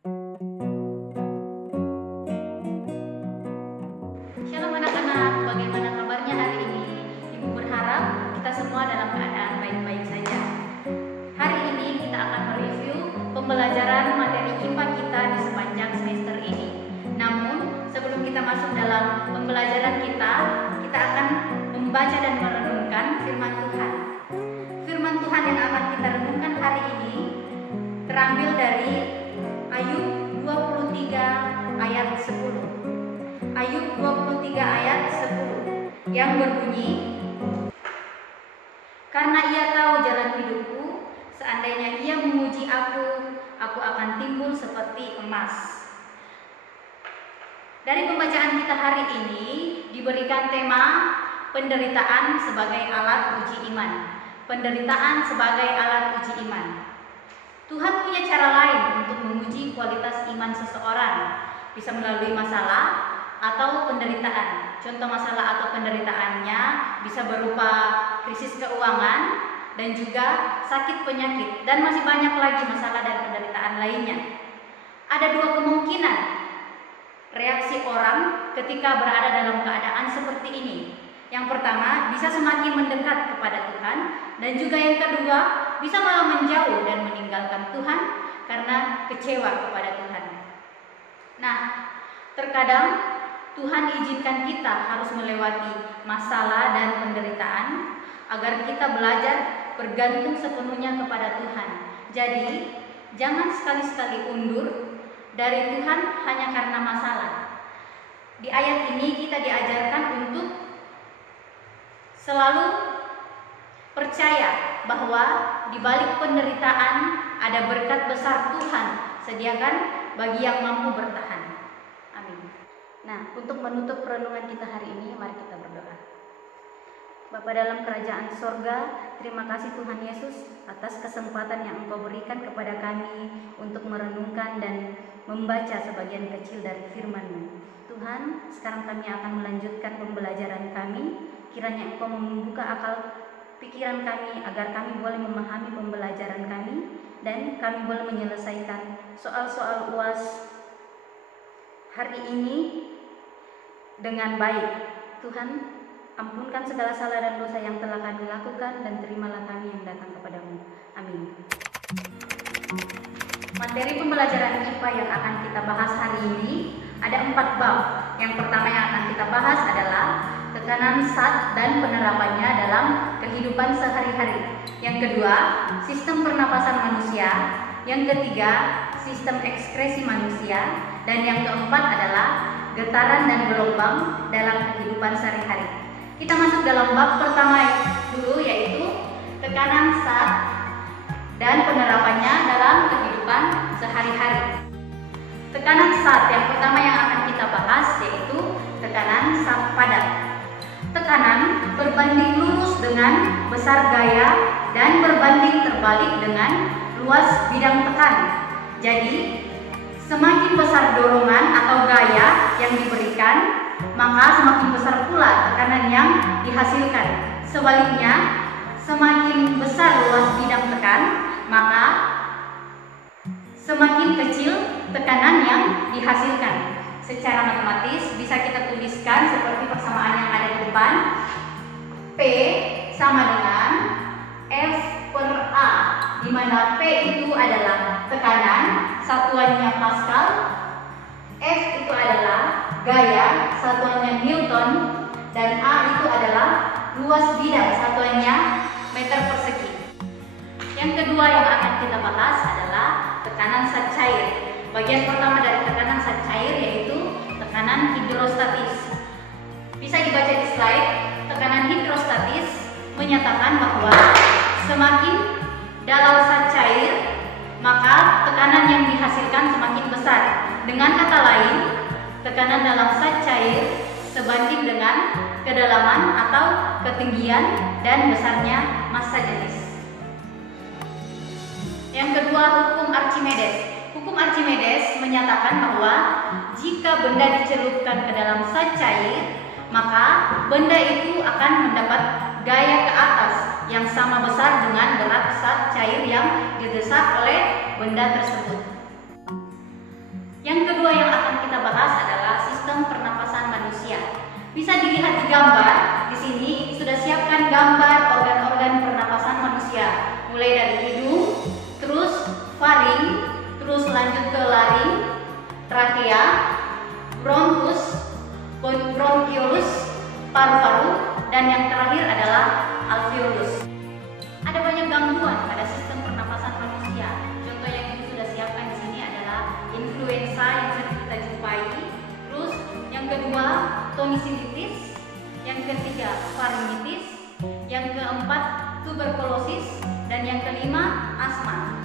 Shalom anak-anak, bagaimana kabarnya hari ini? Ibu berharap kita semua dalam keadaan baik-baik saja. Hari ini kita akan mereview pembelajaran materi IPA kita di sepanjang semester ini. Namun, sebelum kita masuk dalam pembelajaran kita akan membaca dan merenungkan firman Tuhan. Firman Tuhan yang akan kita renungkan hari ini terambil dari Ayub 23 ayat 10. Ayub 23 ayat 10 yang berbunyi, "Karena ia tahu jalan hidupku, seandainya ia memuji aku akan timbul seperti emas." Dari pembacaan kita hari ini diberikan tema penderitaan sebagai alat uji iman. Penderitaan sebagai alat uji iman. Tuhan punya cara lain untuk menguji kualitas iman seseorang, bisa melalui masalah atau penderitaan. Contoh masalah atau penderitaannya bisa berupa krisis keuangan dan juga sakit penyakit, dan masih banyak lagi masalah dan penderitaan lainnya. Ada dua kemungkinan reaksi orang ketika berada dalam keadaan seperti ini. Yang pertama, bisa semakin mendekat kepada Tuhan, dan juga yang kedua, bisa malah menjauh dan meninggalkan Tuhan karena kecewa kepada Tuhan. Nah, terkadang Tuhan izinkan kita harus melewati masalah dan penderitaan agar kita belajar bergantung sepenuhnya kepada Tuhan. Jadi, jangan sekali-sekali undur dari Tuhan hanya karena masalah. Di ayat ini kita diajarkan untuk selalu percaya bahwa di balik penderitaan ada berkat besar Tuhan sediakan bagi yang mampu bertahan. Nah, untuk menutup renungan kita hari ini, mari kita berdoa. Bapa dalam kerajaan sorga, terima kasih Tuhan Yesus atas kesempatan yang Engkau berikan kepada kami untuk merenungkan dan membaca sebagian kecil dari firman-Mu. Tuhan, sekarang kami akan melanjutkan pembelajaran kami. Kiranya Engkau membuka akal pikiran kami agar kami boleh memahami pembelajaran kami dan kami boleh menyelesaikan soal-soal UAS hari ini dengan baik. Tuhan, ampunkan segala salah dan dosa yang telah kami lakukan dan terimalah kami yang datang kepadamu. Amin. Materi pembelajaran IPA yang akan kita bahas hari ini ada 4 bab. Yang pertama yang akan kita bahas adalah tekanan SAT dan penerapannya dalam kehidupan sehari-hari. Yang kedua, sistem pernapasan manusia. Yang ketiga, sistem ekskresi manusia. Dan yang keempat adalah getaran dan gelombang dalam kehidupan sehari-hari. Kita masuk dalam bab pertama dulu, yaitu tekanan SAT dan penerapannya dalam kehidupan sehari-hari. Tekanan SAT yang pertama yang akan kita bahas yaitu tekanan SAT padat. Tekanan berbanding lurus dengan besar gaya dan berbanding terbalik dengan luas bidang tekan. Jadi, semakin besar dorongan atau gaya yang diberikan, maka semakin besar pula tekanan yang dihasilkan. Sebaliknya, semakin besar luas bidang tekan, maka semakin kecil tekanan yang dihasilkan. Secara matematis bisa kita tuliskan seperti persamaan yang ada di depan. P sama dengan F per A, di mana P itu adalah tekanan, satuannya Pascal, F itu adalah gaya, satuannya Newton, dan A itu adalah luas bidang, satuannya meter persegi. Yang kedua yang akan kita bahas adalah tekanan SAT cair. Bagian pertama dari tekanan SAT cair yaitu tekanan hidrostatis. Bisa dibaca di slide. Tekanan hidrostatis menyatakan bahwa semakin dalam SAT cair, maka tekanan yang dihasilkan semakin besar. Dengan kata lain, tekanan dalam SAT cair sebanding dengan kedalaman atau ketinggian dan besarnya massa jenis. Yang kedua, hukum Archimedes. Hukum Archimedes menyatakan bahwa jika benda dicelupkan ke dalam SAT cair, maka benda itu akan mendapat gaya ke atas yang sama besar dengan berat SAT cair yang didesak oleh benda tersebut. gambar, di sini sudah siapkan gambar organ-organ pernapasan manusia, mulai dari hidung, terus faring, terus lanjut ke laring, trakea, bronkus, bronchiolus, paru-paru, dan yang terakhir adalah alveolus. Ada banyak gangguan pada sistem pernapasan manusia. Contoh yang ibu sudah siapkan di sini adalah influenza yang sering kita jumpai. Terus yang kedua tonsillitis, yang ketiga faringitis, yang keempat tuberkulosis, dan yang kelima asma.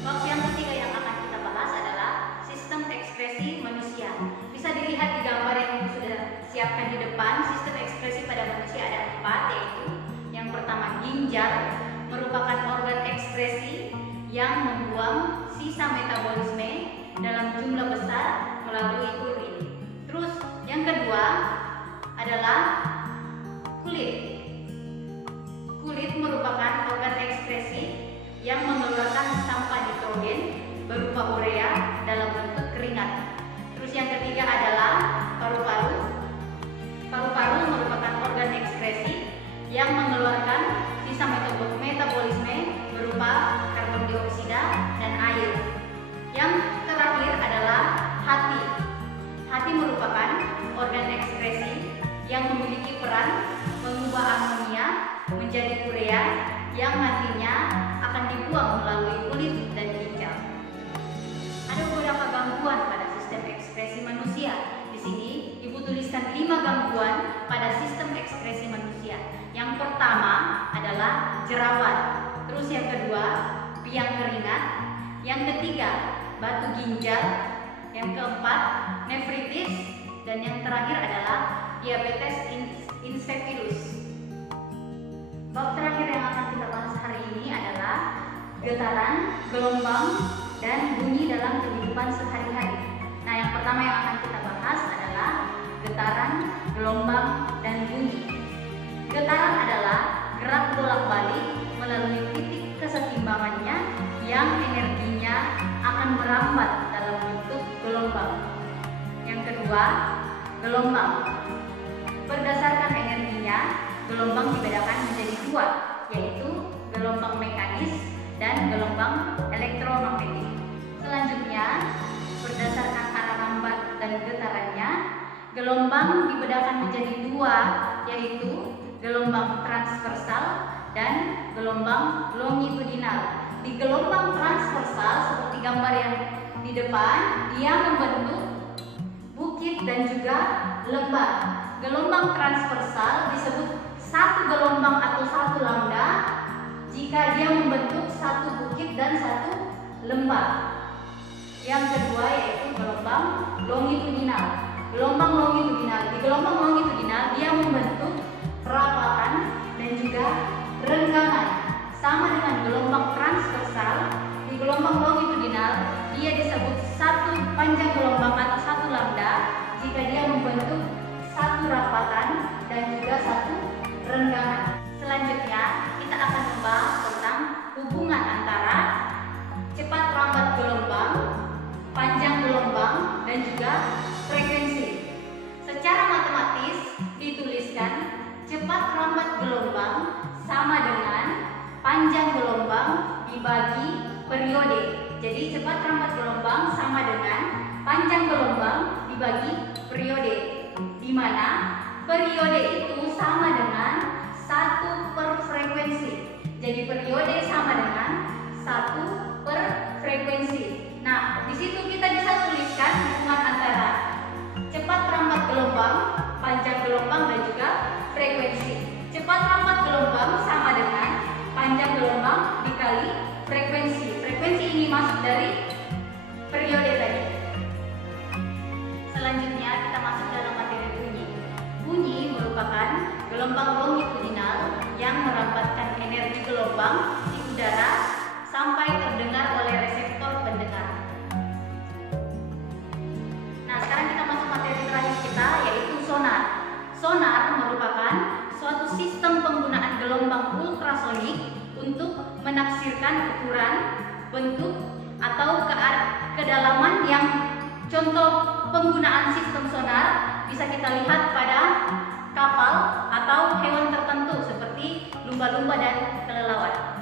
Bab yang ketiga yang akan kita bahas adalah sistem ekskresi manusia. Bisa dilihat di gambar yang ibu sudah siapkan di depan. Sistem ekskresi pada manusia ada 4, yaitu yang pertama ginjal, merupakan organ ekskresi yang membuang sisa metabolisme dalam jumlah besar melalui urin. Terus yang kedua adalah kulit. Kulit merupakan organ ekskresi yang mengeluarkan sampah nitrogen berupa urea dalam bentuk keringat. Terus yang ketiga adalah paru-paru. Paru-paru merupakan organ ekskresi yang mengeluarkan sisa metabolisme berupa karbon dioksida dan air. Yang terakhir adalah hati. Hati merupakan organ ekskresi yang memiliki peran mengubah amonia menjadi urea yang nantinya akan dibuang melalui kulit dan ginjal. Ada beberapa gangguan pada sistem ekskresi manusia. Di sini ibu tuliskan 5 gangguan pada sistem ekskresi manusia. Yang pertama adalah jerawat. Terus yang kedua biang keringat. Yang ketiga batu ginjal. Yang keempat nefritis. Dan yang terakhir adalah diabetes insipidus. Bab terakhir yang akan kita bahas hari ini adalah getaran, gelombang, dan bunyi dalam kehidupan sehari-hari. Nah, yang pertama yang akan kita bahas adalah getaran, gelombang, dan bunyi. Getaran adalah gerak bolak-balik melalui titik kesetimbangannya yang energinya akan merambat dalam bentuk gelombang. Yang kedua, gelombang. Berdasarkan energinya, gelombang dibedakan menjadi 2, yaitu gelombang mekanis dan gelombang elektromagnetik. Selanjutnya, berdasarkan arah rambat dan getarannya, gelombang dibedakan menjadi 2, yaitu gelombang transversal dan gelombang longitudinal. Di gelombang transversal seperti gambar yang di depan, dia membentuk bukit dan juga lembah. Gelombang transversal disebut satu gelombang atau satu lambda jika dia membentuk satu bukit dan satu lembah. Yang kedua yaitu gelombang longitudinal. Gelombang longitudinal, di gelombang longitudinal dia membentuk perapatan dan juga renggangan. Sama dengan gelombang transversal, di gelombang longitudinal dia disebut satu panjang gelombang atau satu lambda jika dia membentuk satu rapatan dan juga satu renggangan. Selanjutnya kita akan membahas tentang hubungan antara cepat rambat gelombang, panjang gelombang, dan juga frekuensi. Secara matematis dituliskan cepat rambat gelombang sama dengan panjang gelombang dibagi periode. Jadi cepat rambat gelombang sama dengan panjang gelombang dibagi periode, di mana periode itu sama dengan 1 per frekuensi. Jadi periode sama dengan 1 per frekuensi. Nah, di situ kita bisa tuliskan hubungan antara cepat rambat gelombang, panjang gelombang, dan juga frekuensi. Cepat rambat gelombang sama dengan panjang gelombang dikali frekuensi. Frekuensi ini masuk dari periode tadi. Selanjutnya kita masuk dalam materi bunyi. Bunyi merupakan gelombang longitudinal yang merambatkan energi gelombang di udara sampai terdengar oleh reseptor pendengar. Nah, sekarang kita masuk materi terakhir kita, yaitu sonar. Sonar merupakan suatu sistem penggunaan gelombang ultrasonik untuk menaksirkan ukuran, bentuk, atau kedalaman yang contoh penggunaan sistem sonar bisa kita lihat pada atau hewan tertentu seperti lumba-lumba dan kelelawar.